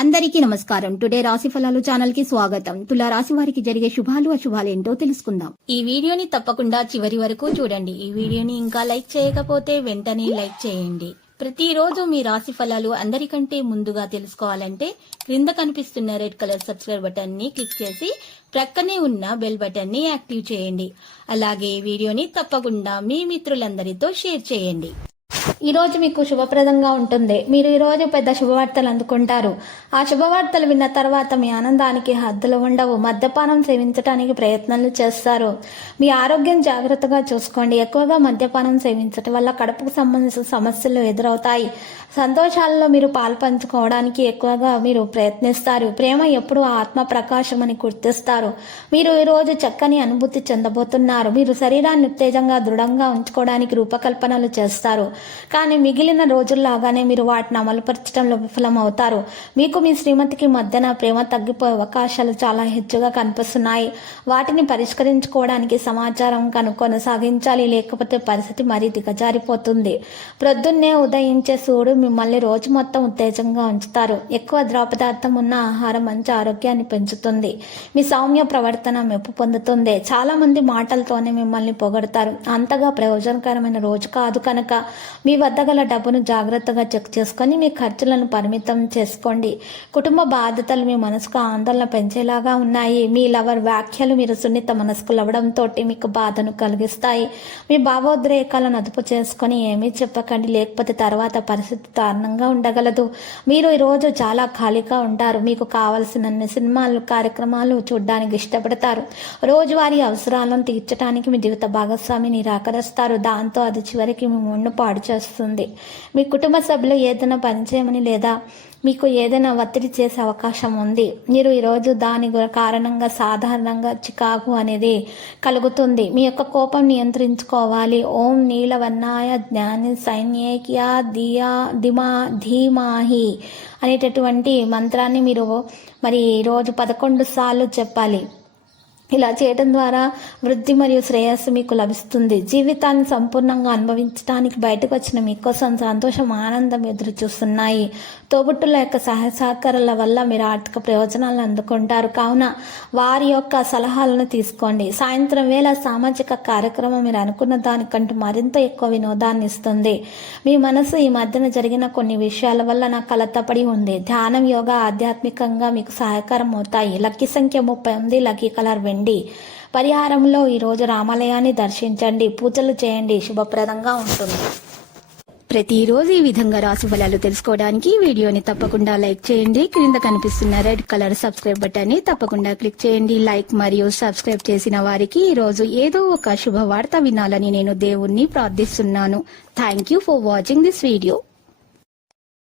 అందరికీ నమస్కారం. టుడే రాశి ఫలాలు ఛానల్ కి స్వాగతం. తులా రాశి వారికి జరిగే శుభాలు అశుభాలు ఏంటో తెలుసుకుందాం. ఈ వీడియోని తప్పకుండా చివరి వరకు చూడండి. ఈ వీడియోని ఇంకా లైక్ చేయకపోతే వెంటనే లైక్ చేయండి. ప్రతిరోజు మీ రాశి ఫలాలు అందరికంటే ముందుగా తెలుసుకోవాలంటే క్రింద కనిపిస్తున్న రెడ్ కలర్ సబ్స్క్రైబ్ బటన్ ని క్లిక్ చేసి ప్రక్కనే ఉన్న బెల్ బటన్ ని యాక్టివ్ చేయండి. అలాగే ఈ వీడియోని తప్పకుండా మీ మిత్రులందరితో షేర్ చేయండి. ఈ రోజు మీకు శుభప్రదంగా ఉంటుంది. మీరు ఈ రోజు పెద్ద శుభవార్తలు అందుకుంటారు. ఆ శుభవార్తలు విన్న తర్వాత మీ ఆనందానికి హద్దులు ఉండవు. మద్యపానం సేవించడానికి ప్రయత్నాలు చేస్తారు. మీ ఆరోగ్యం జాగ్రత్తగా చూసుకోండి. ఎక్కువగా మద్యపానం సేవించడం వల్ల కడుపుకు సంబంధించిన సమస్యలు ఎదురవుతాయి. సంతోషాలలో మీరు పాలు పంచుకోవడానికి ఎక్కువగా మీరు ప్రయత్నిస్తారు. ప్రేమ ఎప్పుడు ఆత్మ ప్రకాశం అని గుర్తిస్తారు. మీరు ఈ రోజు చక్కని అనుభూతి చెందబోతున్నారు. మీరు శరీరాన్ని ఉత్తేజంగా దృఢంగా ఉంచుకోవడానికి రూపకల్పనలు చేస్తారు. కానీ మిగిలిన రోజుల్లాగానే మీరు వాటిని అమలుపరచడంలో విఫలమవుతారు. మీకు మీ శ్రీమతికి మధ్యన ప్రేమ తగ్గిపోయే అవకాశాలు చాలా హెచ్చుగా కనిపిస్తున్నాయి. వాటిని పరిష్కరించుకోవడానికి సమాచారం కొనసాగించాలి. లేకపోతే పరిస్థితి మరీ దిగజారిపోతుంది. ప్రొద్దున్నే ఉదయించే సూర్యుడు మిమ్మల్ని రోజు మొత్తం ఉత్తేజంగా ఉంచుతారు. ఎక్కువ ద్రవ పదార్థం ఉన్న ఆహారం మంచి ఆరోగ్యాన్ని పెంచుతుంది. మీ సౌమ్య ప్రవర్తన మెప్పు పొందుతుంది. చాలా మంది మాటలతోనే మిమ్మల్ని పొగడతారు. అంతగా ప్రయోజనకరమైన రోజు కాదు కనుక మీ వద్ద గల డబ్బును జాగ్రత్తగా చెక్ చేసుకొని మీ ఖర్చులను పరిమితం చేసుకోండి. కుటుంబ బాధ్యతలు మీ మనసుకు ఆందోళన పెంచేలాగా ఉన్నాయి. మీ లవర్ వ్యాఖ్యలు మీరు సున్నిత మనసుకు లవడంతో మీకు బాధను కలిగిస్తాయి. మీ భావోద్రేకాలను అదుపు చేసుకొని ఏమీ చెప్పకండి, లేకపోతే తర్వాత పరిస్థితి దారుణంగా ఉండగలదు. మీరు ఈరోజు చాలా ఖాళీగా ఉంటారు. మీకు కావలసిన సినిమాలు కార్యక్రమాలు చూడడానికి ఇష్టపడతారు. రోజువారీ అవసరాలను తీర్చడానికి మీ జీవిత భాగస్వామి నిరాకరిస్తారు. దాంతో అది చివరికి మీ మూడ్ను పాడు చేస్తుంది. మీ కుటుంబ సభ్యులు ఏదైనా పనిచేయమని లేదా మీకు ఏదైనా ఒత్తిడి చేసే అవకాశం ఉంది. మీరు ఈరోజు దాని కారణంగా సాధారణంగా చికాకు అనేది కలుగుతుంది. మీ యొక్క కోపం నియంత్రించుకోవాలి. ఓం నీలవర్ణాయ జ్ఞాని సైన్యేక్యా దియా దిమా ధీమాహి అనేటటువంటి మంత్రాన్ని మీరు మరి ఈరోజు 11 సార్లు చెప్పాలి. ఇలా చేయడం ద్వారా వృద్ధి మరియు శ్రేయస్సు మీకు లభిస్తుంది. జీవితాన్ని సంపూర్ణంగా అనుభవించడానికి బయటకు వచ్చిన మీకోసం సంతోషం ఆనందం ఎదురు చూస్తున్నాయి. తోబుట్టుల యొక్క సహాయ సహకారాల వల్ల మీరు ఆర్థిక ప్రయోజనాలను అందుకుంటారు. కావున వారి యొక్క సలహాలను తీసుకోండి. సాయంత్రం వేళ సామాజిక కార్యక్రమం మీరు అనుకున్న దానికంటే మరింత ఎక్కువ వినోదాన్ని ఇస్తుంది. మీ మనసు ఈ మధ్యన జరిగిన కొన్ని విషయాల వల్ల నాకు కలతపడి ఉంది. ధ్యానం, యోగా ఆధ్యాత్మికంగా మీకు సహాయకరం అవుతాయి. లక్కీ సంఖ్య 30, లక్కీ కలర్ వెండి. పరిహారంలో ఈరోజు రామాలయాన్ని దర్శించండి, పూజలు చేయండి. శుభప్రదంగా ఉంటుంది. ప్రతిరోజు ఈ విధంగా రాశి ఫలాలు తెలుసుకోవడానికి వీడియోని తప్పకుండా లైక్ చేయండి. క్రింద కనిపిస్తున్న రెడ్ కలర్ సబ్స్క్రైబ్ బటన్ ని తప్పకుండా క్లిక్ చేయండి. లైక్ మరియు సబ్స్క్రైబ్ చేసిన వారికి ఈ రోజు ఏదో ఒక శుభవార్త వినాలని నేను దేవుణ్ణి ప్రార్థిస్తున్నాను. Thank you for watching this video.